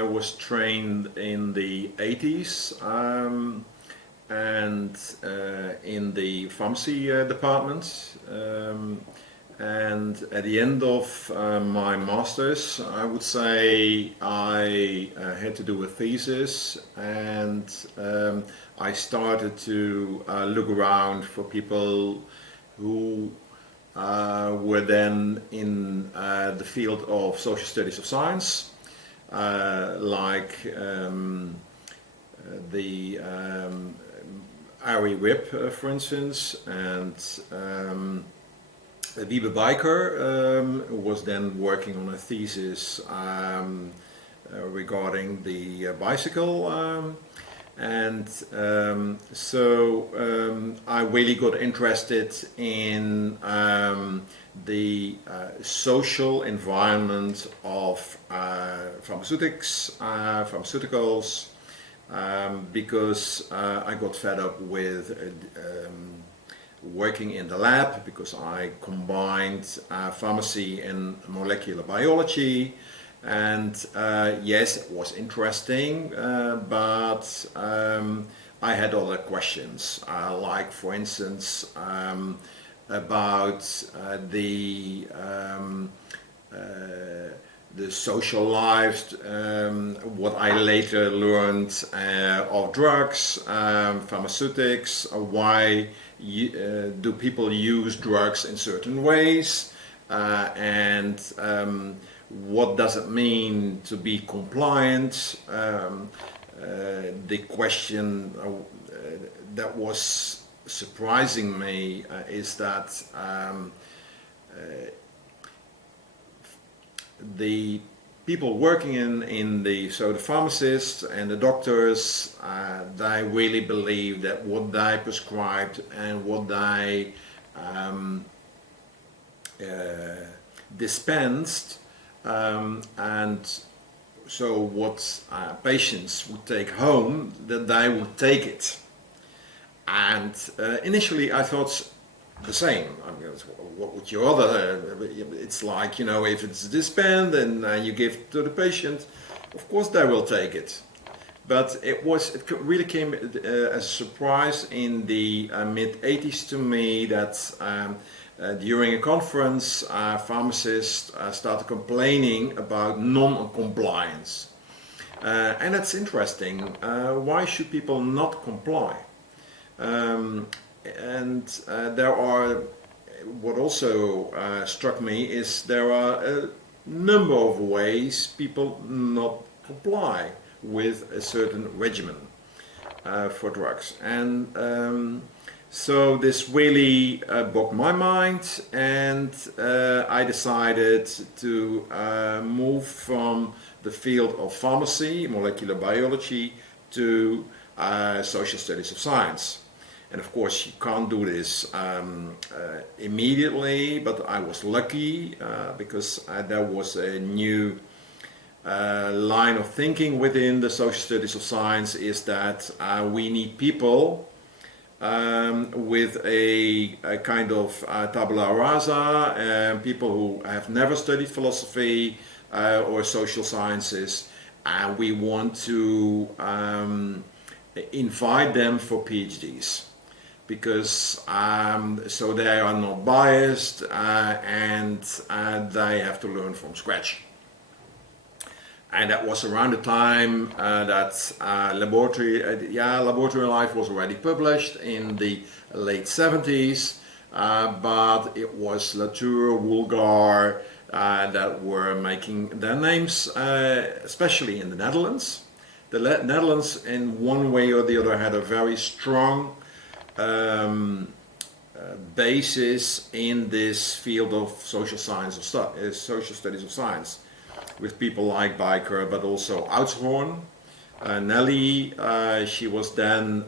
I was trained in the 80s and in the pharmacy department. And at the end of my master's, I would say I had to do a thesis, and I started to look around for people who were then in the field of social studies of science, like the Ari Wip, for instance, and Wiebe Bijker was then working on a thesis regarding the bicycle, I really got interested in the social environment of pharmaceuticals, because I got fed up with working in the lab, because I combined pharmacy and molecular biology, and yes, it was interesting, but I had other questions, like for instance about the social lives, what I later learned of drugs, pharmaceutics, why do people use drugs in certain ways, and what does it mean to be compliant. The question that was surprising me is that the people working in the pharmacists and the doctors, they really believe that what they prescribed and what they dispensed, and so what patients would take home, that they would take it. And initially I thought the same. I mean, what would your other? It's like, you know, if it's dispensed and you give it to the patient, of course they will take it. But it really came as a surprise in the mid 80s to me that during a conference, pharmacists started complaining about non-compliance, and that's interesting. Why should people not comply? There are, what also struck me is there are a number of ways people not comply with a certain regimen for drugs, and so this really bogged my mind, and I decided to move from the field of pharmacy, molecular biology, to social studies of science. And of course you can't do this immediately, but I was lucky because there was a new line of thinking within the social studies of science, is that we need people with a kind of tabula rasa, people who have never studied philosophy or social sciences, and we want to invite them for PhDs, because so they are not biased and they have to learn from scratch. And that was around the time that laboratory life was already published in the late 70s, but it was Latour, Woolgar that were making their names, especially in the Netherlands. The Netherlands, in one way or the other, had a very strong basis in this field of social science, social studies of science, with people like Bijker, but also Oudshoorn. Nelly, she was then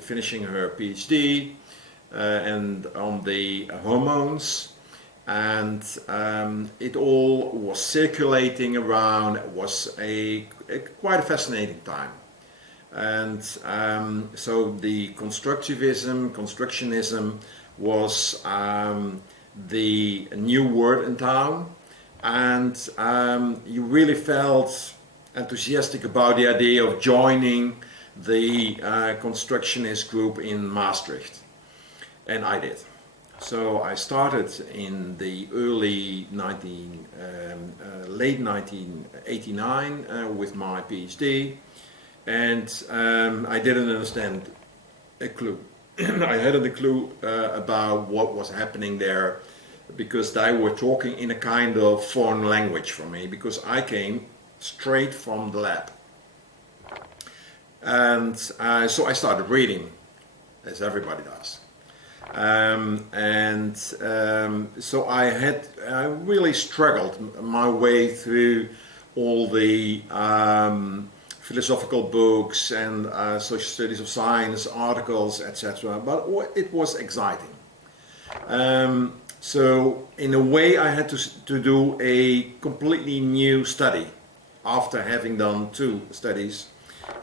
finishing her PhD and on the hormones, and it all was circulating around. It was quite a fascinating time. And so the constructionism was the new word in town, and you really felt enthusiastic about the idea of joining the constructionist group in Maastricht, and I did. So I started in the late 1989 with my PhD, and I didn't understand a clue. I hadn't a clue about what was happening there, because they were talking in a kind of foreign language for me, because I came straight from the lab. And so I started reading, as everybody does. So I really struggled my way through all the philosophical books and social studies of science articles, etc. But it was exciting. So in a way I had to do a completely new study after having done 2 studies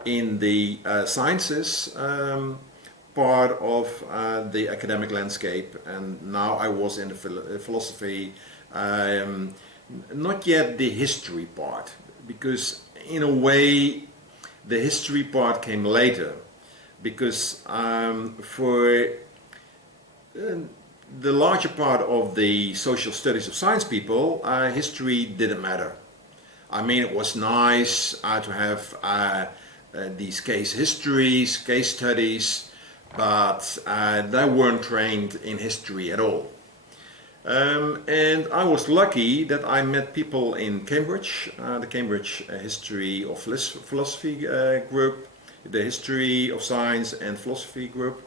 in the sciences part of the academic landscape, and now I was in the philosophy, not yet the history part, because in a way the history part came later, because for the larger part of the social studies of science people, history didn't matter. I mean, it was nice to have these case histories, case studies, but they weren't trained in history at all. And I was lucky that I met people in Cambridge, the Cambridge History of Philosophy group, the History of Science and Philosophy group,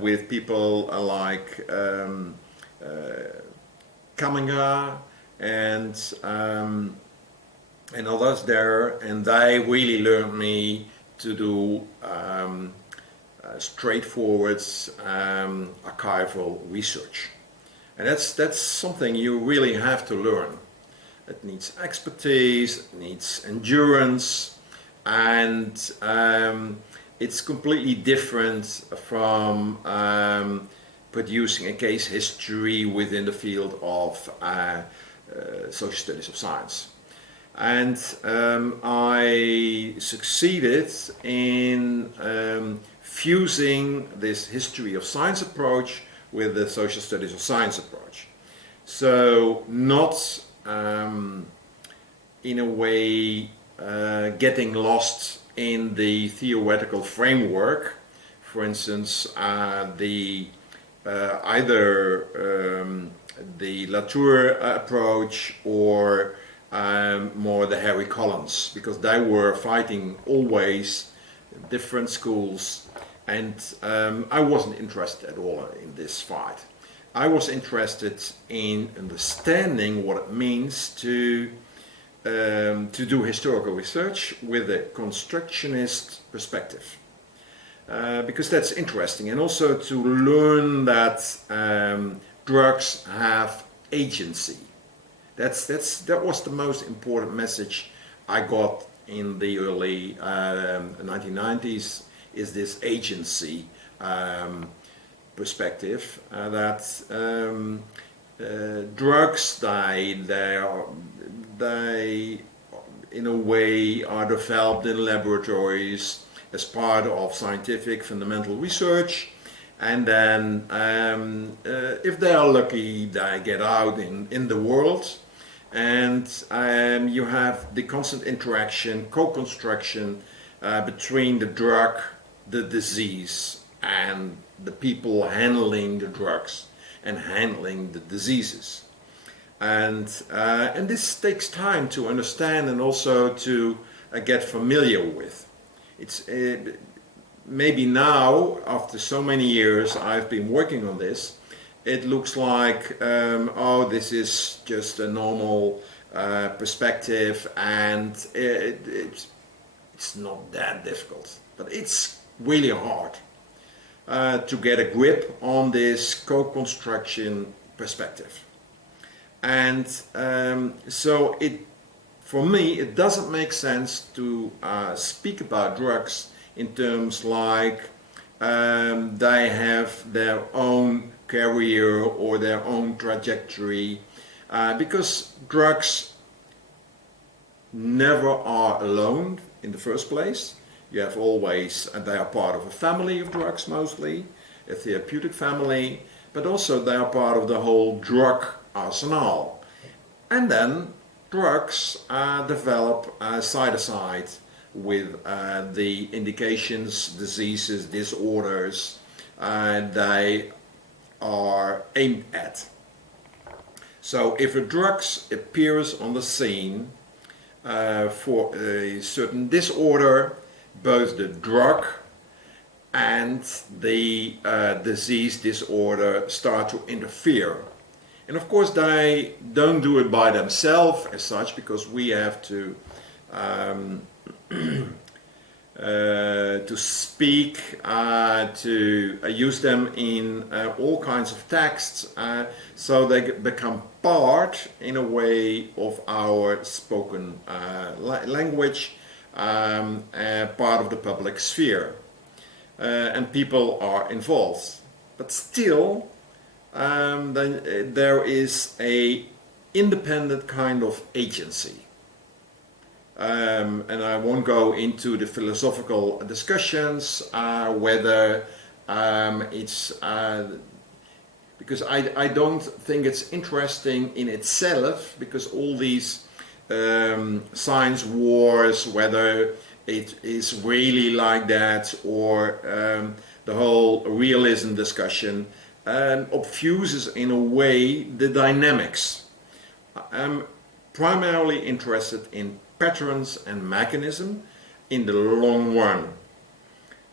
with people like Kamenga and others there, and they really learned me to do straightforward archival research. And that's something you really have to learn. It needs expertise, it needs endurance, and it's completely different from producing a case history within the field of social studies of science. And I succeeded in fusing this history of science approach with the social studies of science approach. So not in a way getting lost in the theoretical framework. For instance, either the Latour approach or more the Harry Collins, because they were fighting always different schools, and I wasn't interested at all in this fight. I was interested in understanding what it means to do historical research with a constructionist perspective, because that's interesting, and also to learn that drugs have agency. That was the most important message I got in the early 1990s, is this agency perspective, that drugs, they in a way are developed in laboratories as part of scientific fundamental research, and then if they are lucky, they get out in the world, and you have the constant interaction, co-construction between the drug, the disease, and the people handling the drugs and handling the diseases. And this takes time to understand and also to get familiar with. It's maybe now, after so many years I've been working on this, it looks like, oh, this is just a normal perspective, and it's not that difficult. But it's really hard to get a grip on this co-construction perspective. And so for me, it doesn't make sense to speak about drugs in terms like they have their own career or their own trajectory, because drugs never are alone in the first place. You have always, and they are part of a family of drugs mostly, a therapeutic family, but also they are part of the whole drug arsenal. And then drugs develop side by side with the indications, diseases, disorders they are aimed at. So if a drug appears on the scene for a certain disorder, both the drug and the disease disorder start to interfere. And of course they don't do it by themselves as such, because we have to speak, to use them in all kinds of texts, so they become part, in a way, of our spoken language, part of the public sphere, and people are involved. But still, then there is a independent kind of agency. And I won't go into the philosophical discussions whether it's because I don't think it's interesting in itself, because all these science wars, whether it is really like that, or the whole realism discussion, obfuses in a way the dynamics. I'm primarily interested in patterns and mechanism in the long run.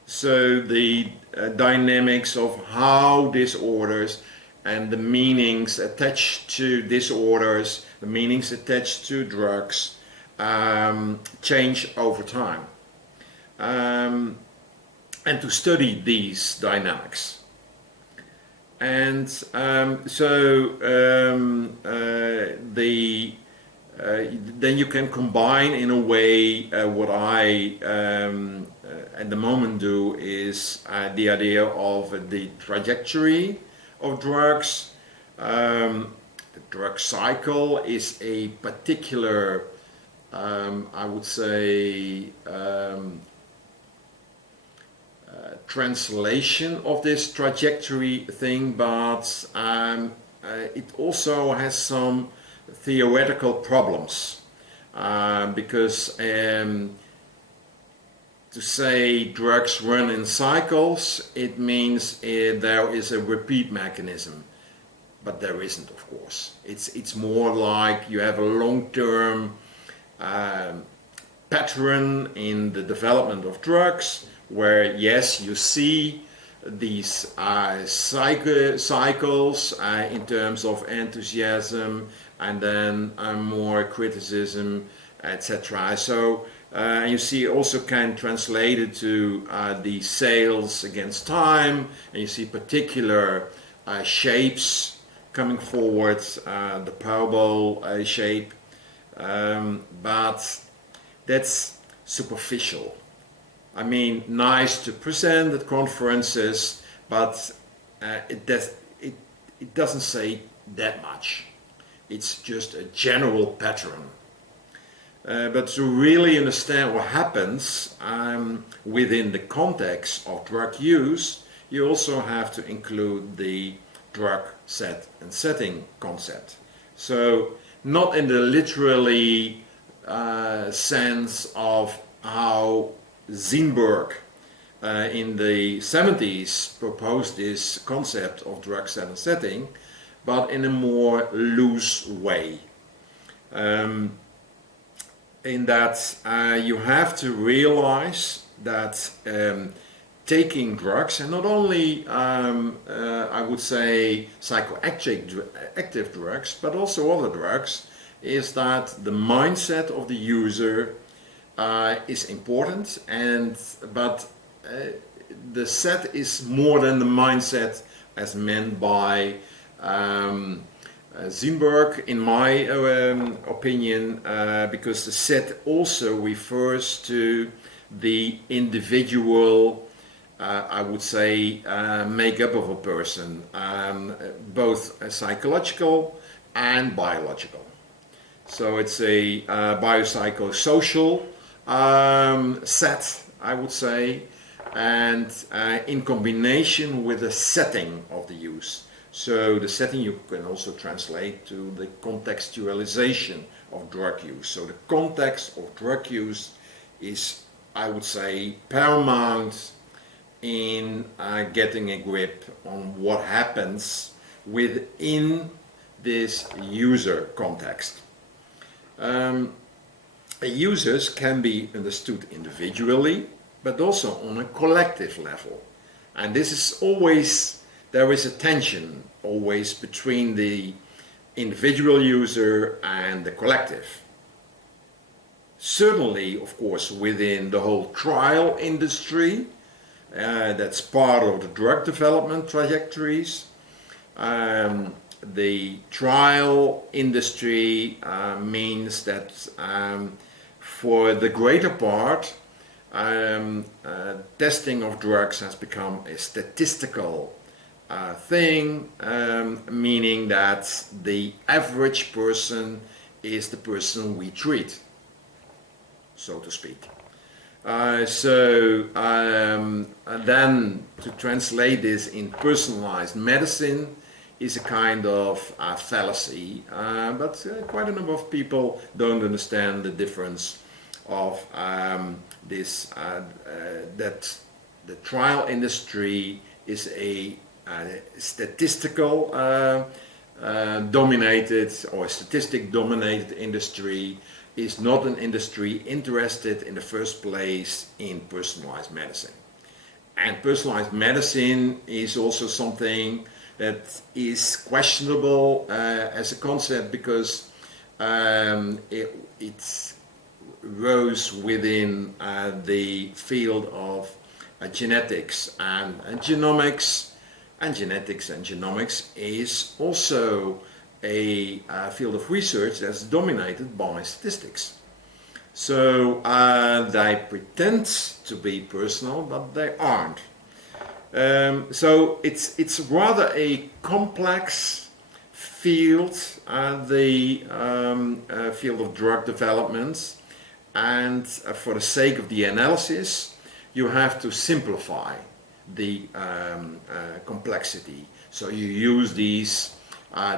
So the dynamics of how disorders and the meanings attached to disorders, the meanings attached to drugs, change over time. And to study these dynamics. And then you can combine, in a way, what I at the moment do is the idea of the trajectory of drugs. The drug cycle is a particular, I would say, translation of this trajectory thing, but it also has some theoretical problems, because to say drugs run in cycles, it means there is a repeat mechanism, but there isn't, of course. It's more like you have a long-term pattern in the development of drugs, where yes, you see these cycles in terms of enthusiasm, and then more criticism, etc. So you see also can translate it to the sales against time, and you see particular shapes coming forward, the parabol shape, but that's superficial. I mean, nice to present at conferences, but it doesn't say that much. It's just a general pattern. But to really understand what happens within the context of drug use, you also have to include the drug set and setting concept. So not in the literally sense of how Zeenberg in the 70s proposed this concept of drug set and setting, but in a more loose way. In that you have to realize that taking drugs, and not only I would say psychoactive drugs, but also other drugs, is that the mindset of the user is important, but the set is more than the mindset as meant by Zeenberg, in my opinion, because the set also refers to the individual, I would say, makeup of a person, both psychological and biological. So it's a biopsychosocial set, I would say, and in combination with the setting of the use. So the setting you can also translate to the contextualization of drug use. So the context of drug use is, I would say, paramount in getting a grip on what happens within this user context. Users can be understood individually, but also on a collective level. And this is always, there is a tension always between the individual user and the collective. Certainly, of course, within the whole trial industry, that's part of the drug development trajectories. The trial industry means that for the greater part, testing of drugs has become a statistical thing, meaning that the average person is the person we treat, so to speak. Then to translate this in personalized medicine is a kind of fallacy, but quite a number of people don't understand the difference of this, that the trial industry is a statistical dominated or statistic dominated industry, is not an industry interested in the first place in personalized medicine. And personalized medicine is also something that is questionable as a concept because it rose within the field of genetics and genomics. And genetics and genomics is also a field of research that's dominated by statistics. So they pretend to be personal, but they aren't. So it's rather a complex field, the field of drug development, and for the sake of the analysis, you have to simplify the complexity. So you use these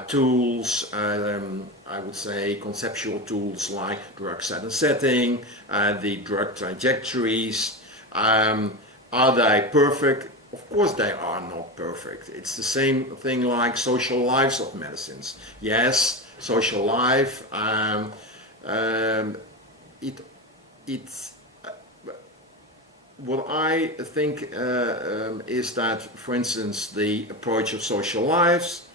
tools, I would say conceptual tools like drug set and setting, the drug trajectories. Are they perfect? Of course they are not perfect. It's the same thing like social lives of medicines. Yes, social life, it's what I think is that, for instance, the approach of social lives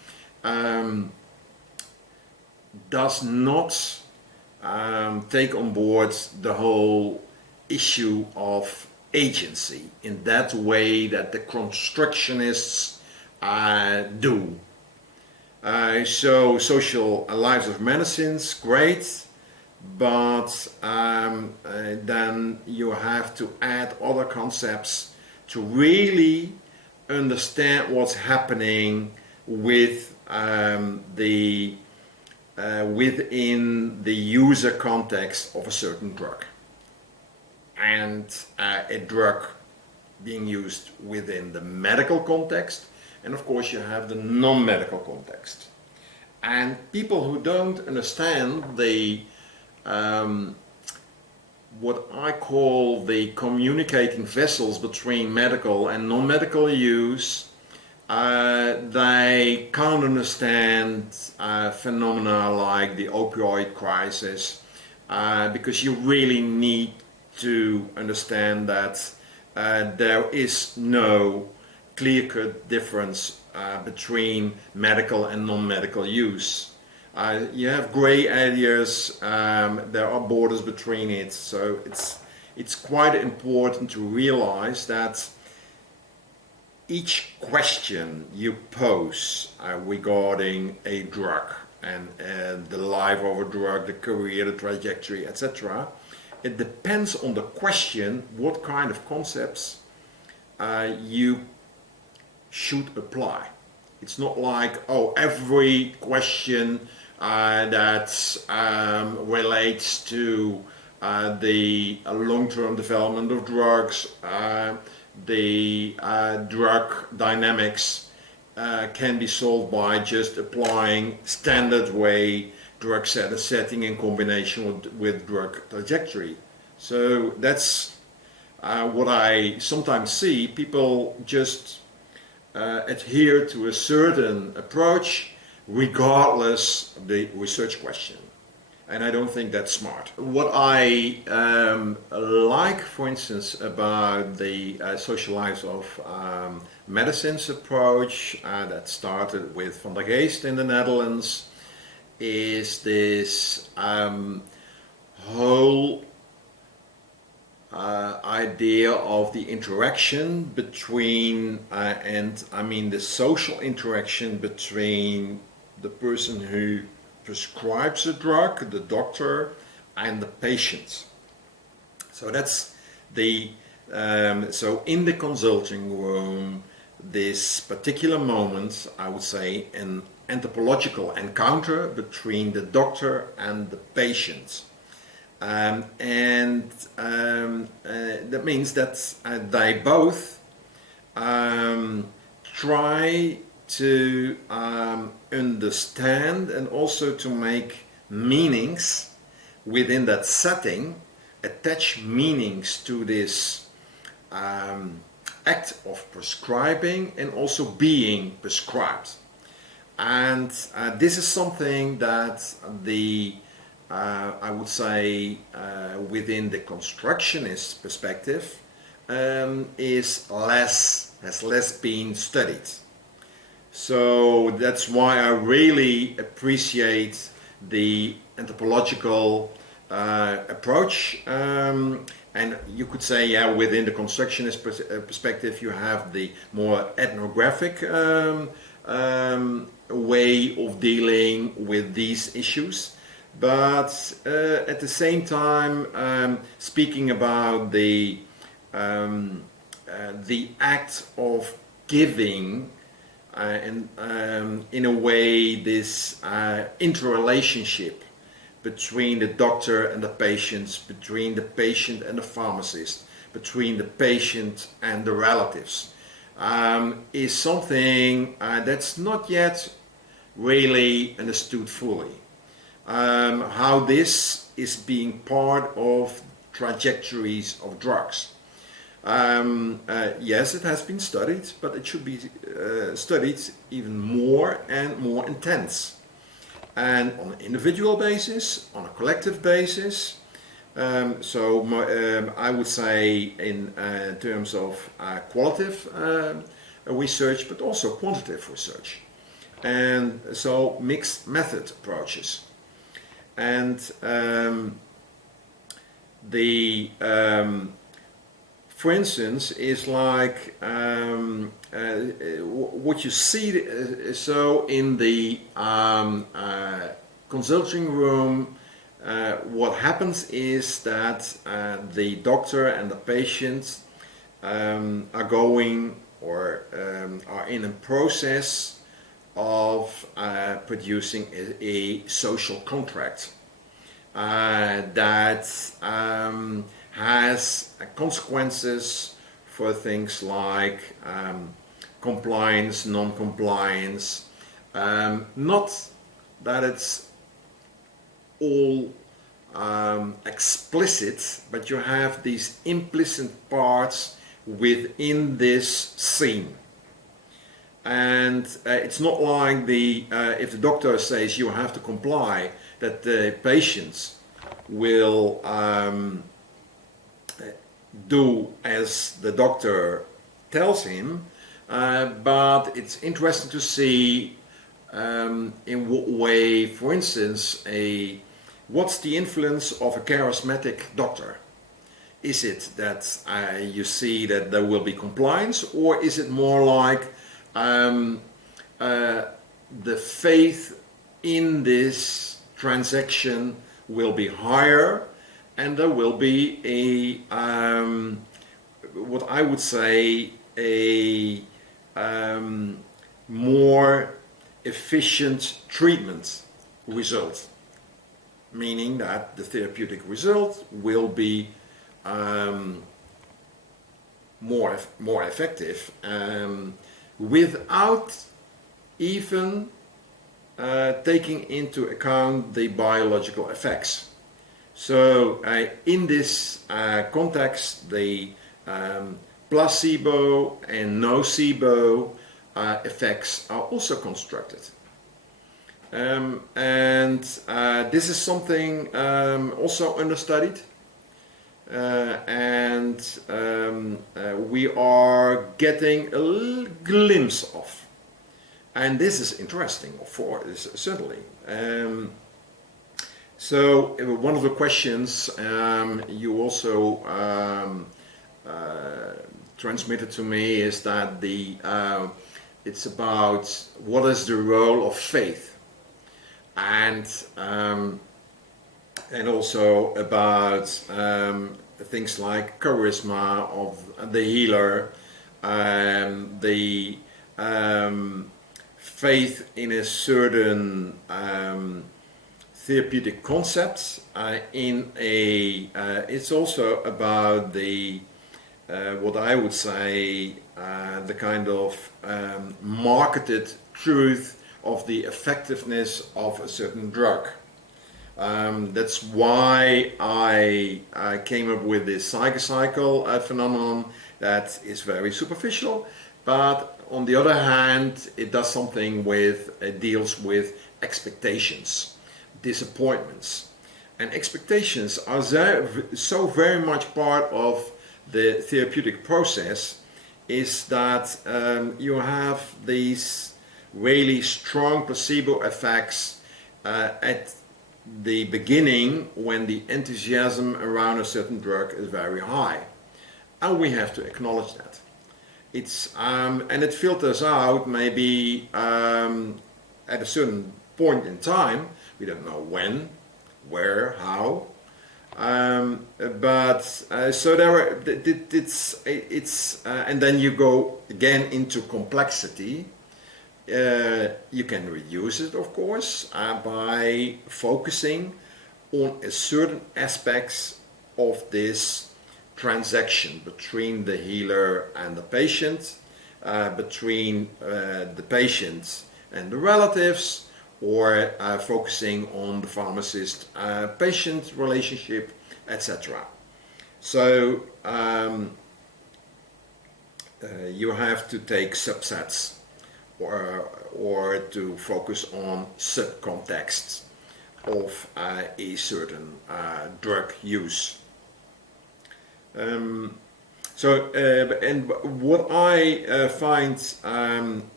does not take on board the whole issue of agency in that way that the constructionists do. So social lives of medicines, great, but then you have to add other concepts to really understand what's happening with within the user context of a certain drug, and a drug being used within the medical context, and of course you have the non-medical context. And people who don't understand the what I call the communicating vessels between medical and non-medical use, they can't understand phenomena like the opioid crisis, because you really need to understand that there is no clear-cut difference between medical and non-medical use. You have gray areas, there are borders between it, so it's quite important to realize that each question you pose regarding a drug and the life of a drug, the career, the trajectory, etc., it depends on the question what kind of concepts you should apply. It's not like, oh, every question that relates to the long-term development of drugs, the drug dynamics can be solved by just applying standard way drug setting in combination with drug trajectory. So that's what I sometimes see. People just adhere to a certain approach regardless of the research question. And I don't think that's smart. What I like, for instance, about the social lives of medicines approach that started with Van der Geest in the Netherlands is this whole idea of the interaction between, and I mean the social interaction between the person who prescribes a drug, the doctor, and the patient. So that's the so in the consulting room, this particular moment, I would say, an anthropological encounter between the doctor and the patient. That means that they both try to understand and also to make meanings within that setting, attach meanings to this act of prescribing and also being prescribed. And this is something that the I would say within the constructionist perspective has less been studied. So that's why I really appreciate the anthropological approach. And you could say, yeah, within the constructionist perspective, you have the more ethnographic way of dealing with these issues. But at the same time, speaking about the act of giving, and in a way, this interrelationship between the doctor and the patients, between the patient and the pharmacist, between the patient and the relatives, is something that's not yet really understood fully. How this is being part of trajectories of drugs. Yes, it has been studied, but it should be studied even more and more intense. And on an individual basis, on a collective basis. I would say in terms of qualitative research, but also quantitative research. And so mixed method approaches. And for instance, is like what you see. So in the consulting room, what happens is that the doctor and the patient are going or are in a process of producing a social contract that has consequences for things like compliance, non-compliance. Not that it's all explicit, but you have these implicit parts within this scene. And it's not like if the doctor says you have to comply, that the patients will do as the doctor tells him, but it's interesting to see in what way, for instance, what's the influence of a charismatic doctor? Is it that you see that there will be compliance, or is it more like the faith in this transaction will be higher, and there will be what I would say a more efficient treatment result, meaning that the therapeutic result will be more effective without even taking into account the biological effects. So in this context, the placebo and nocebo effects are also constructed. And this is something also understudied, and we are getting a little glimpse of. And this is interesting, certainly. So one of the questions you also transmitted to me is that it's about what is the role of faith, and also about things like charisma of the healer, the faith in a certain therapeutic concept. It's also about the what I would say the kind of marketed truth of the effectiveness of a certain drug. That's why I came up with this cycle phenomenon that is very superficial, but on the other hand, it does something it deals with expectations, disappointments. And expectations are so very much part of the therapeutic process, is that you have these really strong placebo effects at the beginning when the enthusiasm around a certain drug is very high. And we have to acknowledge that. And it filters out maybe at a certain point in time. We don't know when, where, how. So and then you go again into complexity. You can reduce it, of course, by focusing on a certain aspects of this transaction between the healer and the patient, between the patient and the relatives, or focusing on the pharmacist-patient relationship, etc. So you have to take subsets, or to focus on subcontexts of a certain drug use. And what I find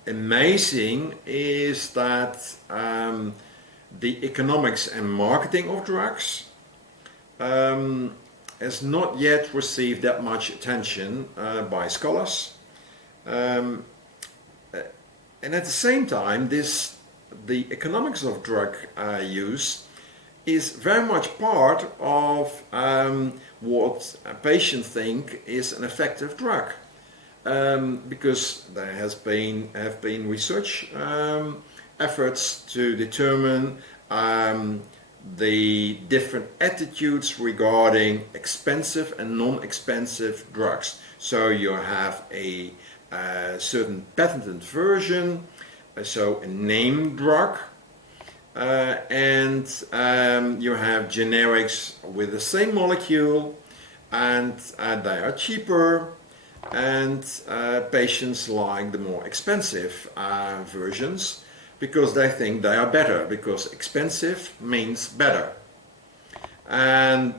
amazing is that the economics and marketing of drugs has not yet received that much attention by scholars. And at the same time, the economics of drug use is very much part of what patients think is an effective drug, because there have been research efforts to determine the different attitudes regarding expensive and non-expensive drugs. So you have a certain patented version, so a name drug, and you have generics with the same molecule, and they are cheaper, and patients like the more expensive versions because they think they are better, because expensive means better. And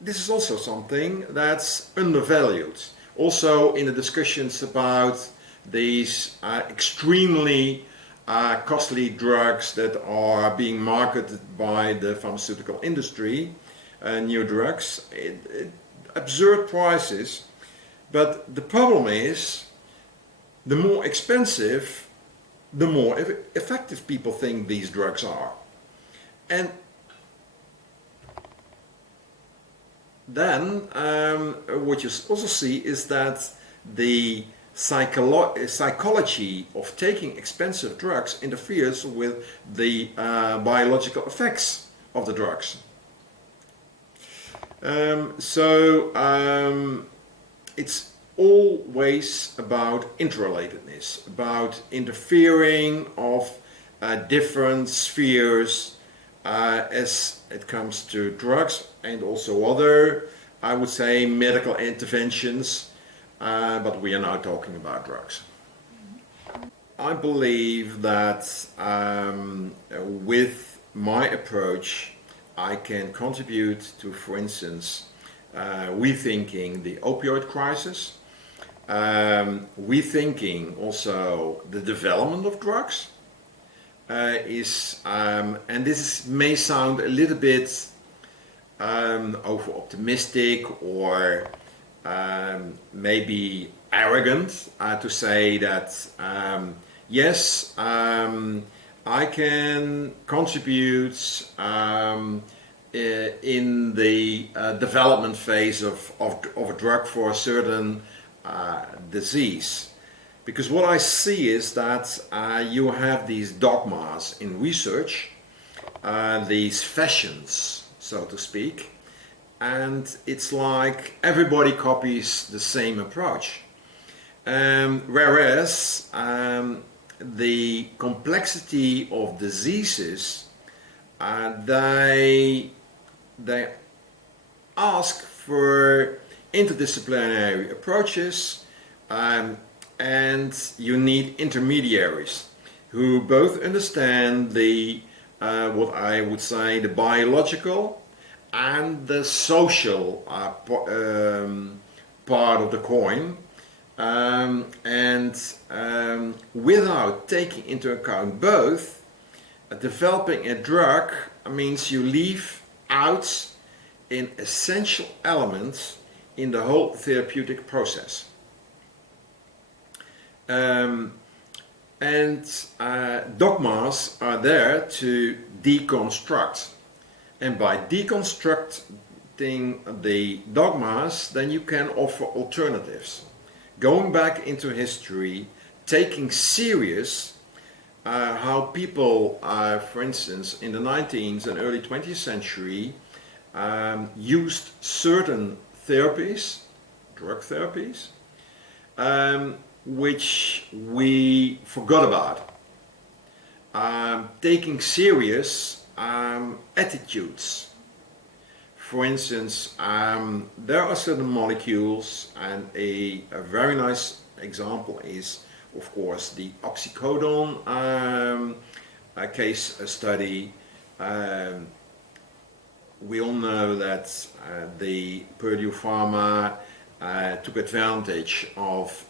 this is also something that's undervalued. Also in the discussions about these extremely costly drugs that are being marketed by the pharmaceutical industry, new drugs, absurd prices. But the problem is, the more expensive, the more effective people think these drugs are. And then what you also see is that the psychology of taking expensive drugs interferes with the biological effects of the drugs. It's always about interrelatedness, about interfering of different spheres as it comes to drugs and also other, I would say, medical interventions, but we are now talking about drugs. I believe that with my approach I can contribute to, for instance, rethinking the opioid crisis, rethinking also the development of drugs, and this may sound a little bit over optimistic or maybe arrogant to say that yes, I can contribute in the development phase of a drug for a certain disease. Because what I see is that you have these dogmas in research, these fashions, so to speak, and it's like everybody copies the same approach. Whereas the complexity of diseases, they ask for interdisciplinary approaches, and you need intermediaries who both understand the what I would say the biological and the social part of the coin, and without taking into account both, developing a drug means you leave out an essential element in the whole therapeutic process. Dogmas are there to deconstruct, and by deconstructing the dogmas, then you can offer alternatives. Going back into history, taking serious how people, for instance, in the 19th and early 20th century used certain therapies, drug therapies, which we forgot about. Taking serious attitudes. For instance, there are certain molecules, and a very nice example is, of course, the oxycodone case study. We all know that the Purdue Pharma took advantage of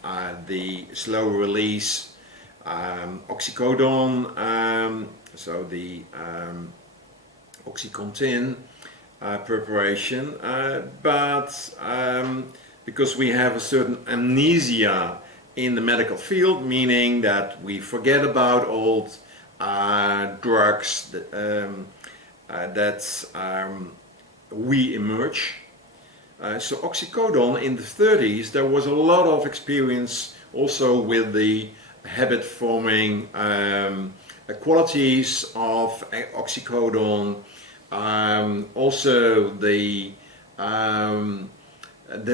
the slow release oxycodone, so the OxyContin preparation, but because we have a certain amnesia in the medical field, meaning that we forget about old drugs that we emerge. So oxycodone in the 30s, there was a lot of experience also with the habit-forming qualities of oxycodone, also the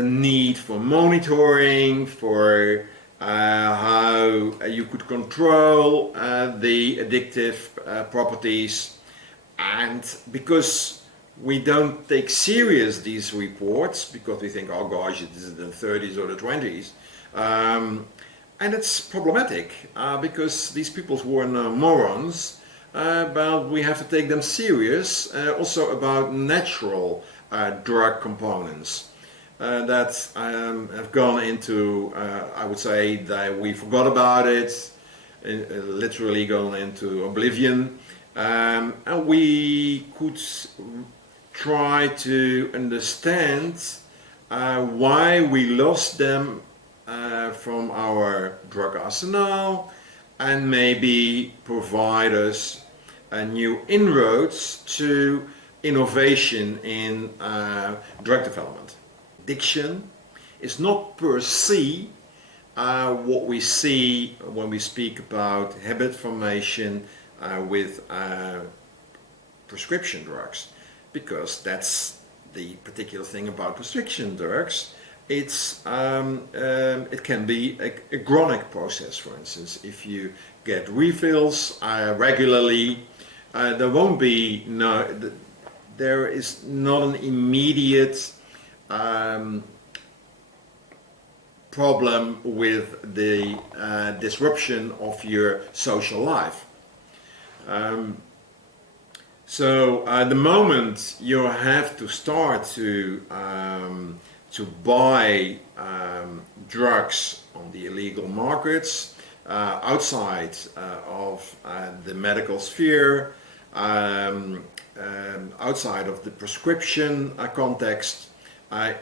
need for monitoring, for how you could control the addictive properties, and because we don't take serious these reports because we think, oh gosh, it is the 30s or the 20s, and it's problematic because these people were no morons, but we have to take them serious, also about natural drug components that have gone into, I would say that we forgot about it, literally gone into oblivion, and we could try to understand why we lost them from our drug arsenal, and maybe provide us new inroads to innovation in drug development. Addiction is not per se what we see when we speak about habit formation with prescription drugs, because that's the particular thing about prescription drugs. It can be a chronic process. For instance, if you get refills regularly, there won't be there is not an immediate problem with the disruption of your social life. So the moment you have to start to buy drugs on the illegal markets outside of the medical sphere, outside of the prescription context,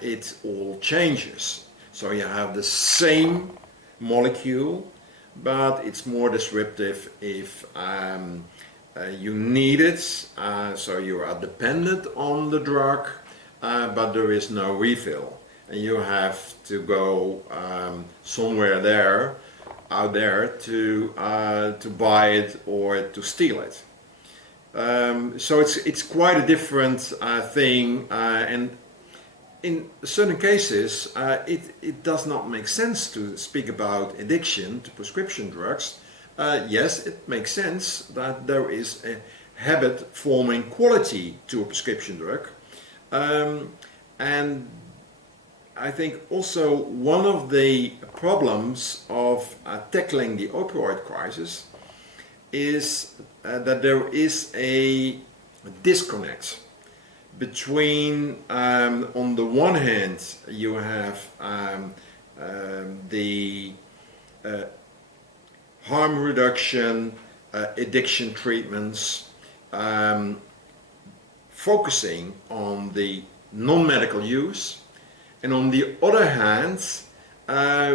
it all changes. So you have the same molecule, but it's more disruptive if you need it, so you are dependent on the drug, but there is no refill. And you have to go somewhere out there to buy it or to steal it. So it's quite a different thing, and in certain cases it does not make sense to speak about addiction to prescription drugs. Yes, it makes sense that there is a habit-forming quality to a prescription drug, and I think also one of the problems of tackling the opioid crisis is that there is a disconnect between, on the one hand, you have the harm reduction, addiction treatments, focusing on the non-medical use, and on the other hand,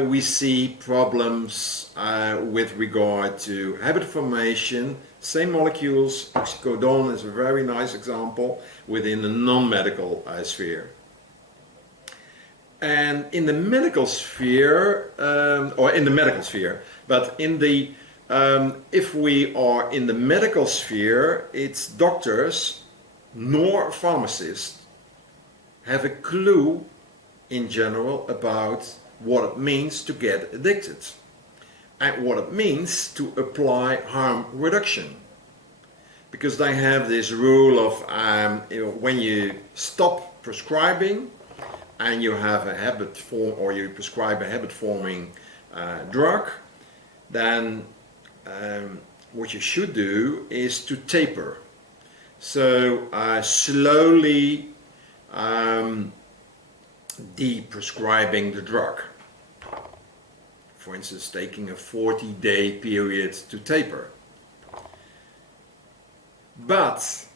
we see problems with regard to habit formation. Same molecules, oxycodone is a very nice example within the non-medical sphere. And in the medical sphere, but in the if we are in the medical sphere, it's doctors nor pharmacists have a clue in general about what it means to get addicted and what it means to apply harm reduction, because they have this rule of when you stop prescribing and you have a habit form, or you prescribe a habit forming drug, then what you should do is to taper. So slowly de-prescribing the drug. For instance, taking a 40-day period to taper. But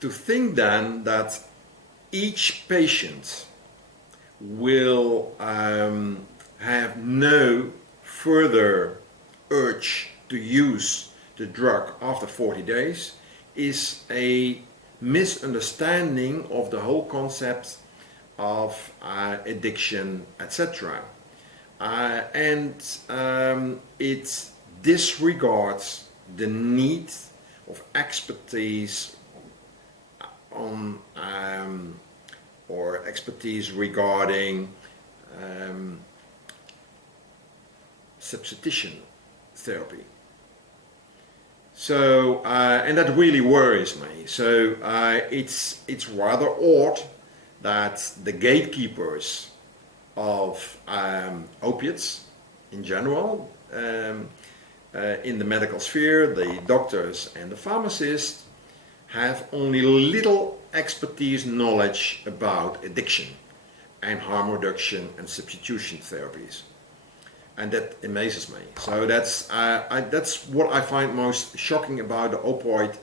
to think then that each patient will have no further urge to use the drug after 40 days is a misunderstanding of the whole concept of addiction, etc. And it disregards the need of expertise on or expertise regarding substitution therapy. So and that really worries me. So it's rather odd that the gatekeepers of opiates in general, in the medical sphere, the doctors and the pharmacists, have only little expertise knowledge about addiction and harm reduction and substitution therapies. And that amazes me. So that's what I find most shocking about the opioid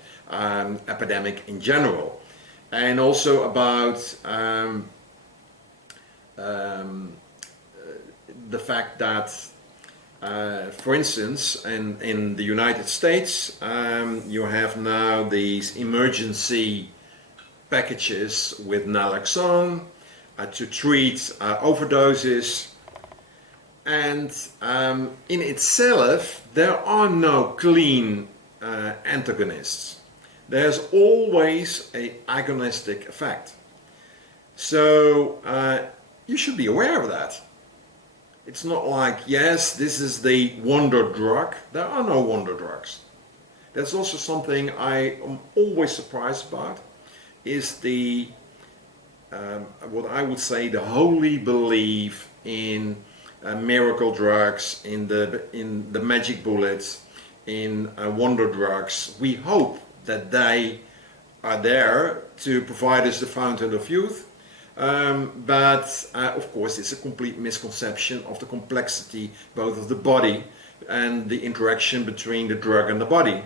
epidemic in general, and also about the fact that, for instance, in the United States, you have now these emergency packages with naloxone to treat overdoses. and in itself, there are no clean antagonists. There's always a agonistic effect. So you should be aware of that. It's not like, yes, this is the wonder drug. There are no wonder drugs. That's also something I am always surprised about, is the what I would say the holy belief in miracle drugs, in the magic bullets, in wonder drugs. We hope that they are there to provide us the fountain of youth, but of course it's a complete misconception of the complexity both of the body and the interaction between the drug and the body.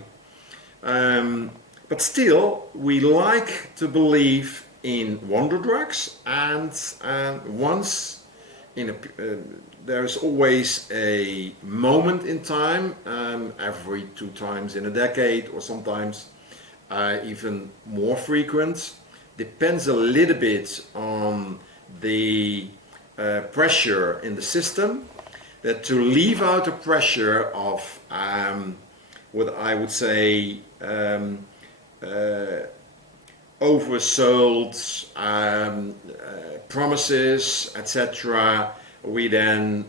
But still, we like to believe in wonder drugs, and once in a, there's always a moment in time, every 2 times in a decade, or sometimes even more frequent. Depends a little bit on the pressure in the system. That to leave out the pressure of what I would say oversold promises, etc. We then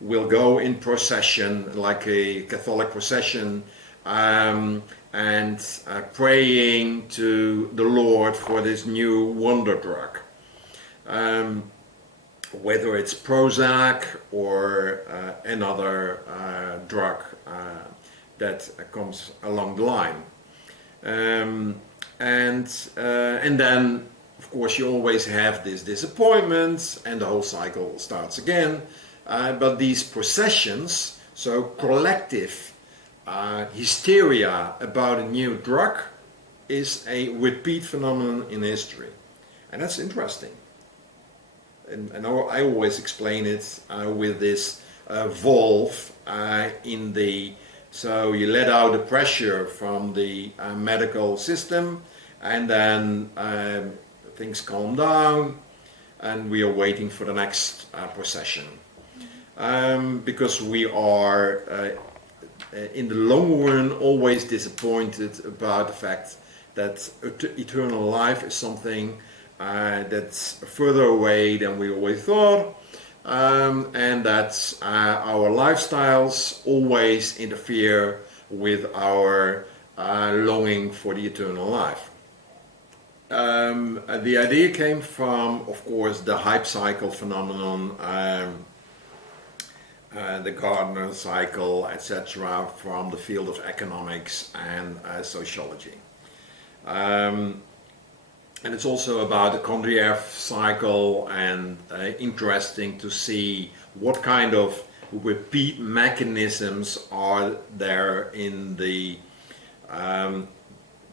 will go in procession, like a Catholic procession, and praying to the Lord for this new wonder drug. Whether it's Prozac or another drug that comes along the line. And then, of course, you always have this disappointment, and the whole cycle starts again. But these processions, so collective hysteria about a new drug, is a repeat phenomenon in history. And that's interesting. And I always explain it with this valve in the... So you let out the pressure from the medical system, and then things calm down, and we are waiting for the next procession. Because we are, in the long run, always disappointed about the fact that eternal life is something that's further away than we always thought. And that our lifestyles always interfere with our longing for the eternal life. The idea came from, of course, the hype cycle phenomenon, the Gardner cycle, etc., from the field of economics and sociology. And it's also about the Kondratiev cycle, and interesting to see what kind of repeat mechanisms are there in the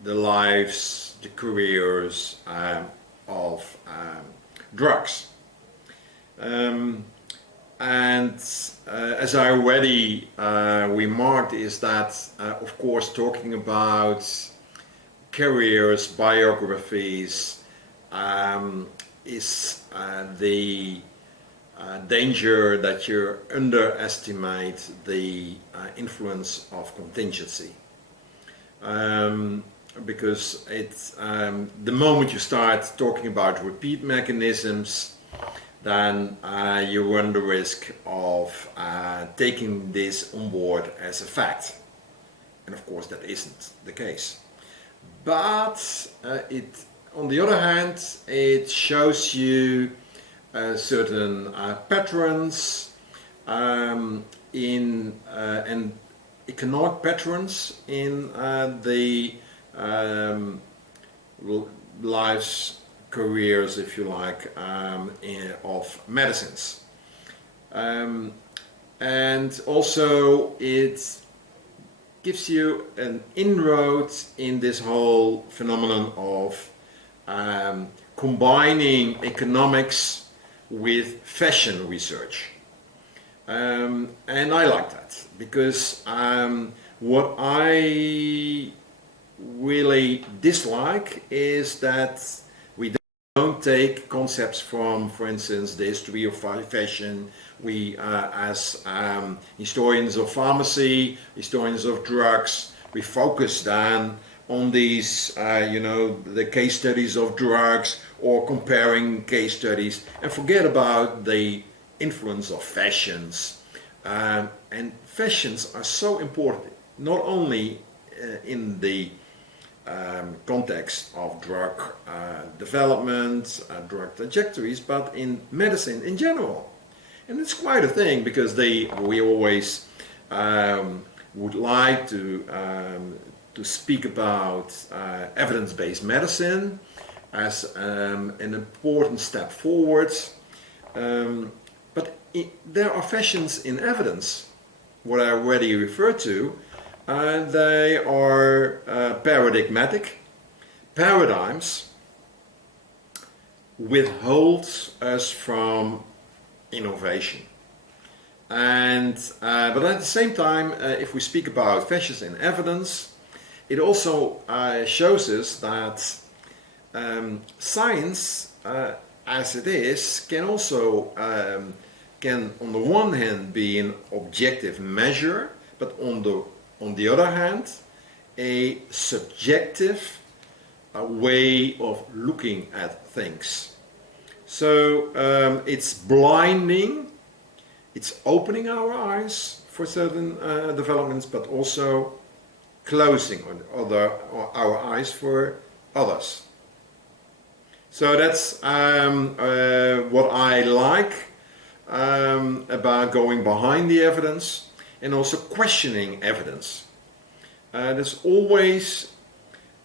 lives, the careers of drugs. And as I already remarked, is that of course talking about careers, biographies, is the danger that you underestimate the influence of contingency. Because it's the moment you start talking about repeat mechanisms, then you run the risk of taking this on board as a fact. And of course that isn't the case. But on the other hand, it shows you certain patterns in and economic patterns in the lives, careers, if you like, of medicines. And also it gives you an inroad in this whole phenomenon of combining economics with fashion research. And I like that, because what I really dislike is that we don't take concepts from, for instance, the history of fashion. We, as historians of pharmacy, historians of drugs, we focus then on these, the case studies of drugs or comparing case studies, and forget about the influence of fashions. And fashions are so important, not only in the context of drug development, drug trajectories, but in medicine in general. And it's quite a thing, because we always would like to speak about evidence-based medicine as an important step forward. But there are fashions in evidence, what I already referred to. They are paradigmatic. Paradigms withhold us from innovation. And but at the same time, if we speak about fashions in evidence, it also shows us that science, as it is, can also can on the one hand be an objective measure, but on the other hand, a subjective way of looking at things. So it's blinding, it's opening our eyes for certain developments, but also closing our eyes for others. So that's what I like about going behind the evidence, and also questioning evidence. There's always,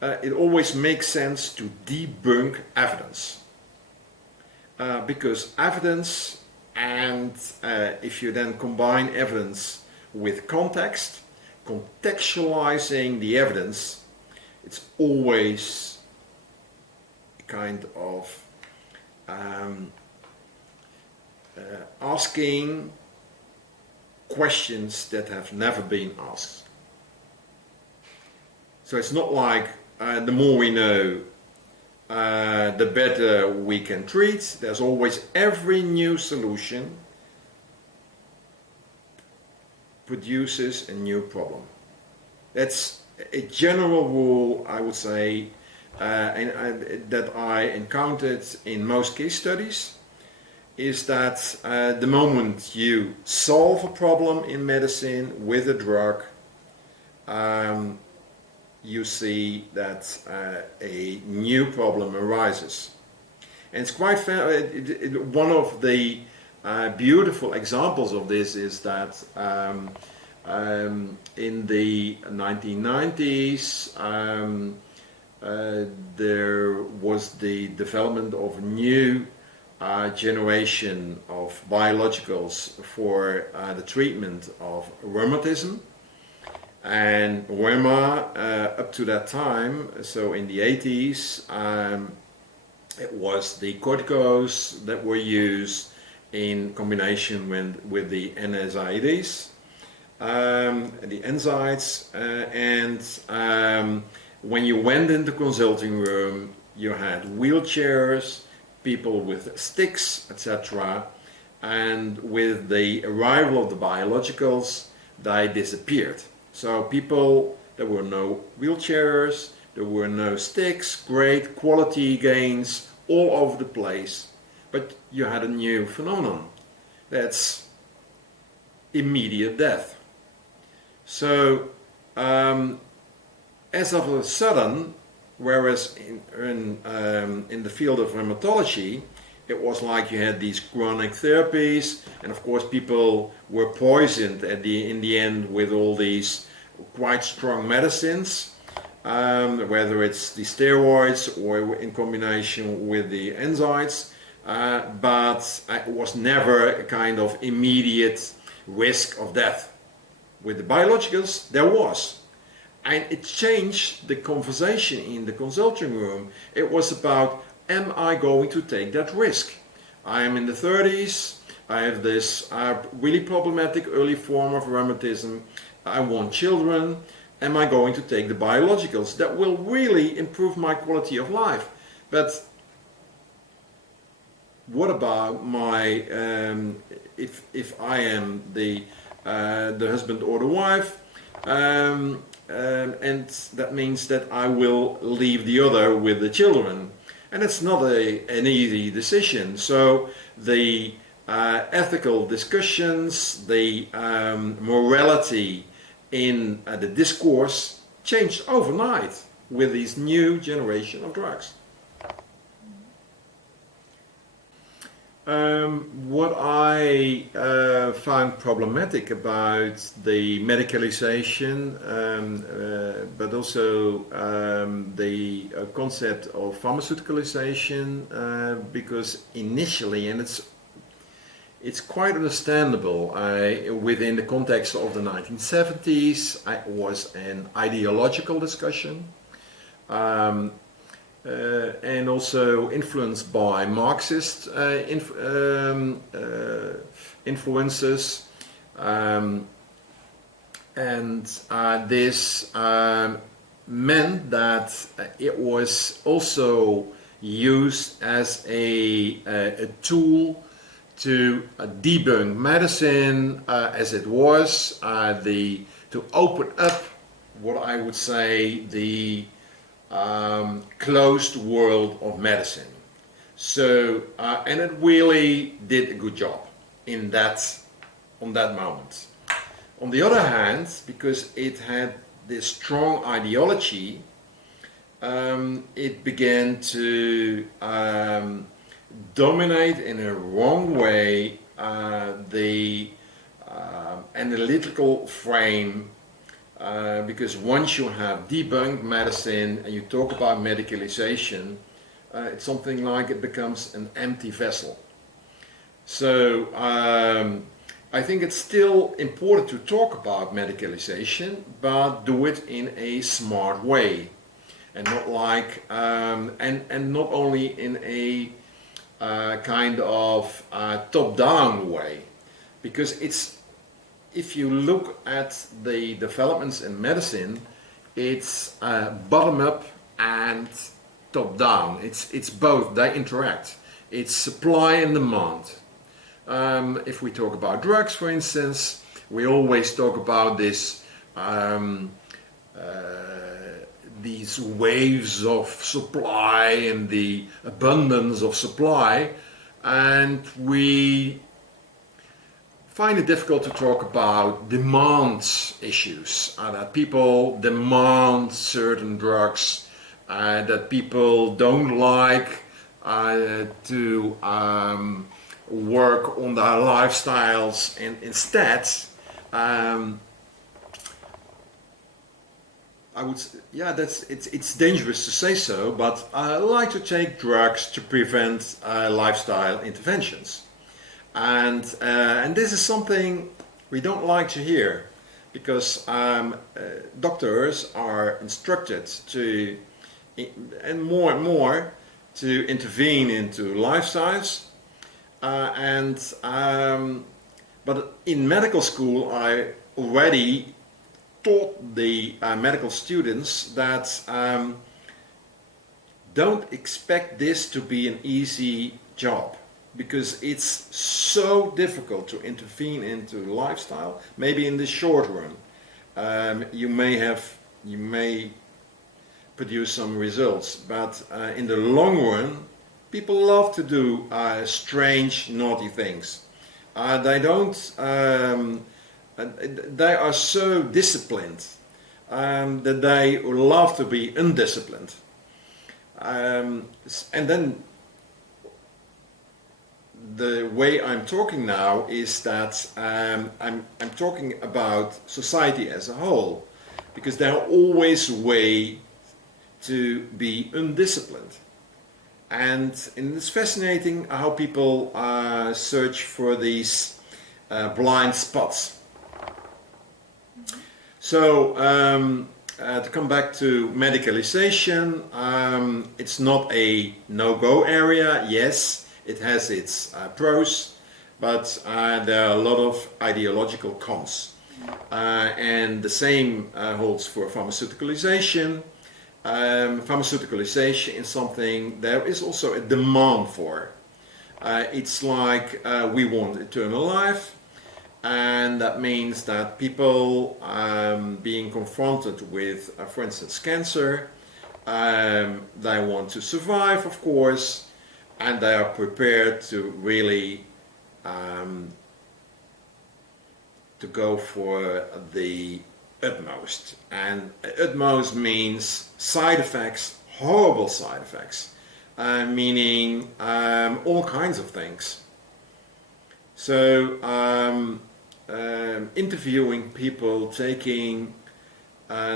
it always makes sense to debunk evidence. Because evidence, and if you then combine evidence with context, contextualizing the evidence, it's always a kind of asking questions that have never been asked. So it's not like the more we know, the better we can treat. There's always, every new solution produces a new problem. That's a general rule, I would say, that I encountered in most case studies, is that the moment you solve a problem in medicine with a drug, you see that a new problem arises. And it's quite one of the beautiful examples of this is that in the 1990s there was the development of a new generation of biologicals for the treatment of rheumatism. And rheuma, up to that time, so in the 80s, it was the corticosteroids that were used in combination with the NSAIDs, the NSAIDs, and when you went in the consulting room, you had wheelchairs, people with sticks, etc. And with the arrival of the biologicals, they disappeared. So people, there were no wheelchairs, there were no sticks, great quality gains all over the place. But you had a new phenomenon. That's immediate death. So as of a sudden, whereas in the field of rheumatology, it was like you had these chronic therapies, and of course people were poisoned in the end with all these quite strong medicines, whether it's the steroids or in combination with the NSAIDs, but it was never a kind of immediate risk of death. With the biologicals, there was. And it changed the conversation in the consulting room. It was about, am I going to take that risk? I am in the 30s, I have this really problematic early form of rheumatism, I want children, am I going to take the biologicals that will really improve my quality of life? But what about my if I am the husband or the wife, and that means that I will leave the other with the children, and it's not an easy decision. So the ethical discussions, the morality in the discourse changed overnight with this new generation of drugs. What I found problematic about the medicalization, but also the concept of pharmaceuticalization, because initially, and it's quite understandable, within the context of the 1970s, it was an ideological discussion. And also influenced by Marxist influences, and this meant that it was also used as a tool to debunk medicine as it was, to open up what I would say the closed world of medicine. So, and it really did a good job in on that moment. On the other hand, because it had this strong ideology, it began to dominate in a wrong way the analytical frame. Because once you have debunked medicine and you talk about medicalization, it's something like it becomes an empty vessel. So I think it's still important to talk about medicalization, but do it in a smart way, and not like and not only in a kind of top-down way, because it's. If you look at the developments in medicine, it's bottom-up and top-down. It's both. They interact. It's supply and demand. If we talk about drugs, for instance, we always talk about this these waves of supply and the abundance of supply, and we find it difficult to talk about demand issues, that people demand certain drugs, that people don't like to work on their lifestyles, and instead I would say, yeah, it's dangerous to say so, but I like to take drugs to prevent lifestyle interventions. And this is something we don't like to hear, because doctors are instructed to, and more, to intervene into lifestyles. But in medical school, I already taught the medical students that don't expect this to be an easy job, because it's so difficult to intervene into lifestyle. Maybe in the short run, you may produce some results, but in the long run, people love to do strange, naughty things. They don't. They are so disciplined that they love to be undisciplined, and then the way I'm talking now is that I'm talking about society as a whole, because there are always ways to be undisciplined, and it's fascinating how people search for these blind spots. So to come back to medicalization, it's not a no-go area. Yes, it has its pros, but there are a lot of ideological cons. And the same holds for pharmaceuticalization. Pharmaceuticalization is something there is also a demand for. It's like we want eternal life, and that means that people being confronted with, for instance, cancer, they want to survive, of course, and they are prepared to really to go for the utmost. And utmost means side effects, horrible side effects, meaning all kinds of things. So interviewing people taking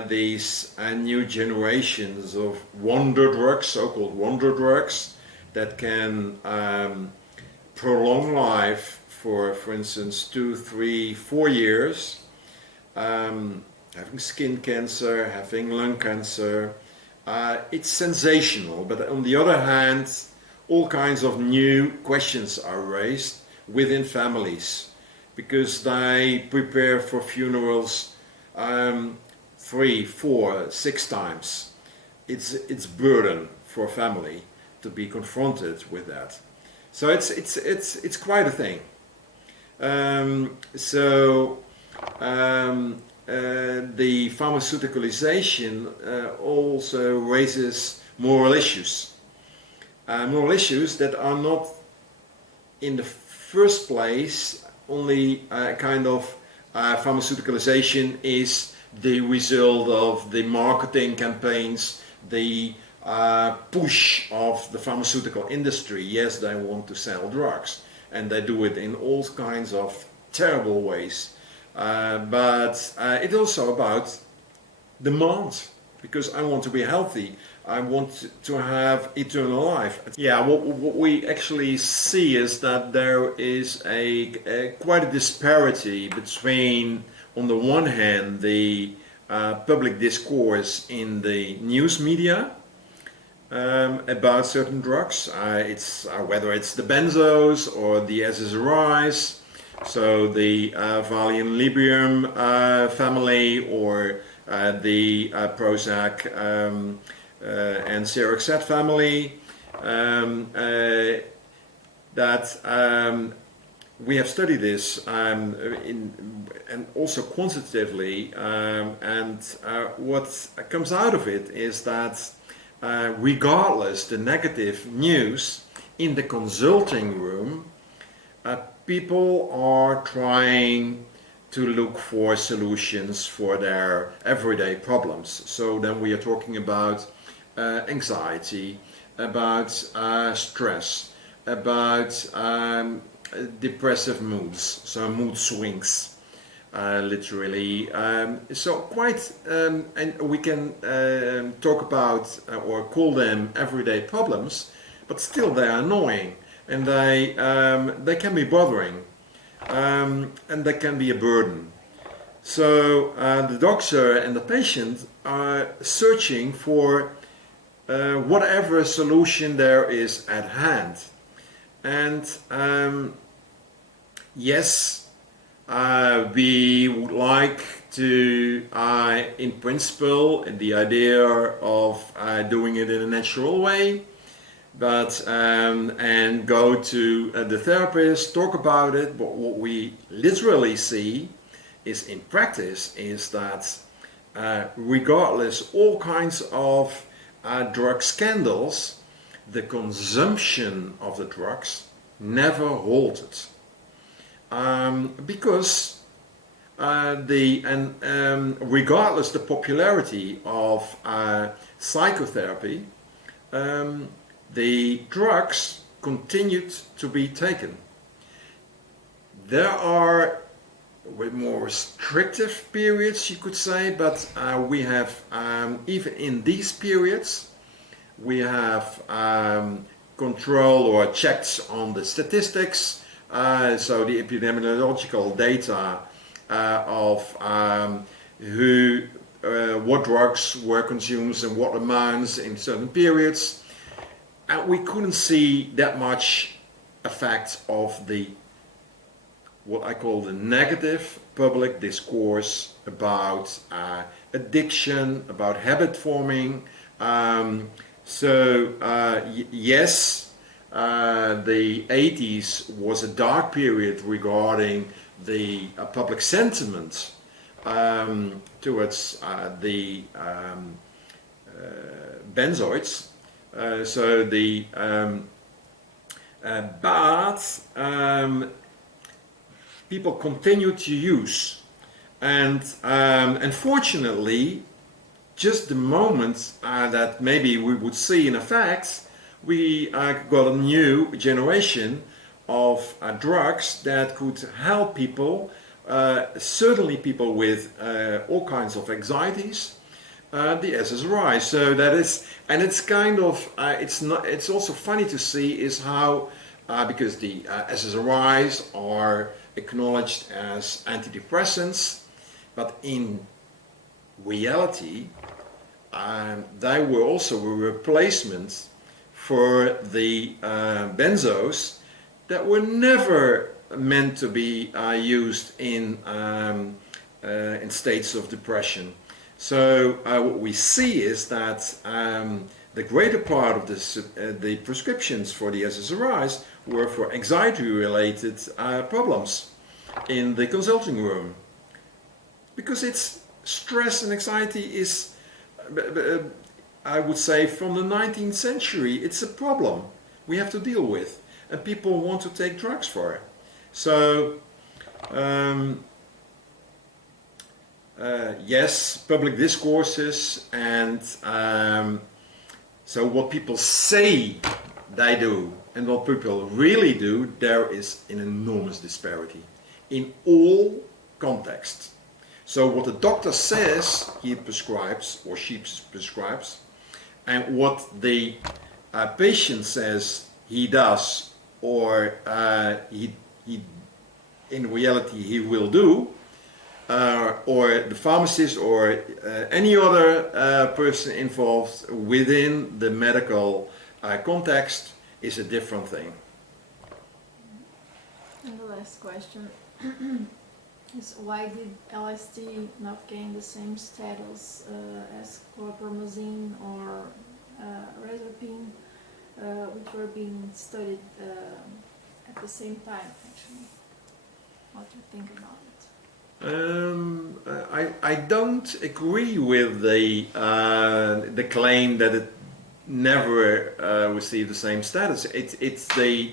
these new generations of wonder drugs, so-called wonder drugs, that can prolong life for instance, 2, 3, 4 years, having skin cancer, having lung cancer. It's sensational, but on the other hand, all kinds of new questions are raised within families, because they prepare for funerals 3, 4, 6 times. It's burden for a family to be confronted with that. So it's quite a thing. The pharmaceuticalization also raises moral issues that are not in the first place only kind of pharmaceuticalization is the result of the marketing campaigns, the push of the pharmaceutical industry. Yes, they want to sell drugs, and they do it in all kinds of terrible ways. But it's also about demand, because I want to be healthy. I want to have eternal life. Yeah, what we actually see is that there is quite a disparity between, on the one hand, the public discourse in the news media about certain drugs. Whether it's the benzos or the SSRIs, so the Valium Librium family, or the Prozac and Seroxat family, that we have studied this and also quantitatively, and what comes out of it is that regardless the negative news in the consulting room, people are trying to look for solutions for their everyday problems. So then we are talking about anxiety, about stress, about depressive moods, so mood swings, literally. So quite, and we can talk about or call them everyday problems, but still they are annoying, and they can be bothering, and they can be a burden. So the doctor and the patient are searching for whatever solution there is at hand. And yes, we would like to, in principle, the idea of doing it in a natural way, but and go to the therapist, talk about it. But what we literally see is, in practice, is that regardless all kinds of drug scandals, the consumption of the drugs never halted, because regardless the popularity of psychotherapy, the drugs continued to be taken. There are more restrictive periods, you could say, but we have, even in these periods, we have control or checks on the statistics, so the epidemiological data of what drugs were consumed and what amounts in certain periods. And we couldn't see that much effect of the, what I call the negative public discourse about addiction, about habit forming. Yes, the 80s was a dark period regarding the public sentiment towards the benzoids. But people continue to use, and unfortunately, just the moment that maybe we would see an effect, we got a new generation of drugs that could help people, certainly people with all kinds of anxieties, the SSRI. So that is, and it's kind of, it's not. It's also funny to see is how, because the SSRIs are acknowledged as antidepressants, but in reality, they were also a replacement for the benzos that were never meant to be used in states of depression. So what we see is that the greater part of the prescriptions for the SSRIs were for anxiety-related problems in the consulting room, because it's stress and anxiety is, I would say, from the 19th century. It's a problem we have to deal with, and people want to take drugs for it. So yes, public discourses, and so what people say they do and what people really do, there is an enormous disparity in all contexts. So what the doctor says he prescribes or she prescribes, and what the patient says he does or he in reality he will do, or the pharmacist or any other person involved within the medical context, is a different thing. And the last question is, why did LSD not gain the same status as chlorpromazine or rezapine, which were being studied at the same time, actually? What do you think about it? I don't agree with the claim that it never received the same status. It's the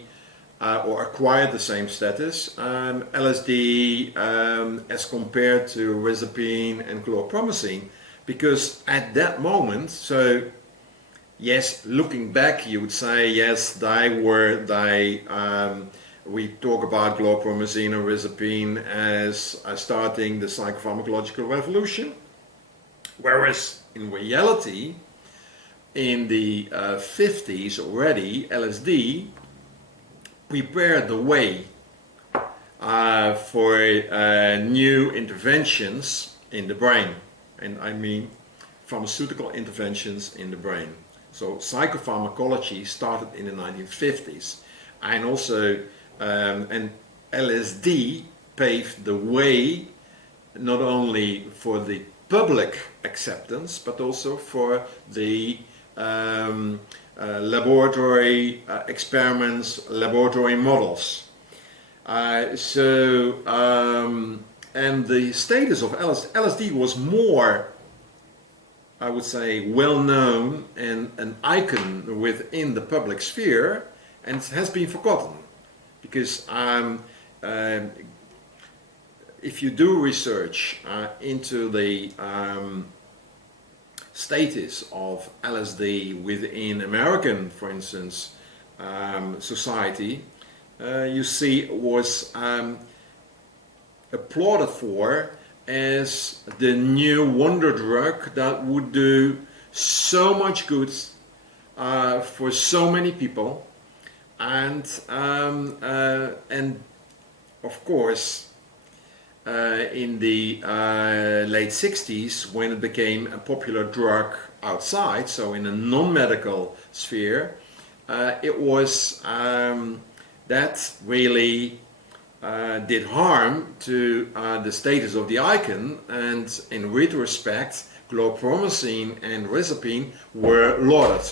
or acquired the same status. LSD as compared to rezapine and chlorpromazine, because at that moment, so yes, looking back, you would say yes, we talk about chlorpromazine and rezapine as starting the psychopharmacological revolution, whereas in reality, in the 50s already, LSD prepared the way for new interventions in the brain, and I mean pharmaceutical interventions in the brain. So psychopharmacology started in the 1950s, and also and LSD paved the way not only for the public acceptance but also for the laboratory experiments, laboratory models. And the status of LSD was more, I would say, well known and an icon within the public sphere, and it has been forgotten. Because if you do research into the status of LSD within American, for instance, society, you see it was applauded for as the new wonder drug that would do so much good for so many people. And of course, in the late 60s, when it became a popular drug outside, so in a non-medical sphere, it was that really did harm to the status of the icon, and in retrospect, chlorpromazine and rezapine were lauded.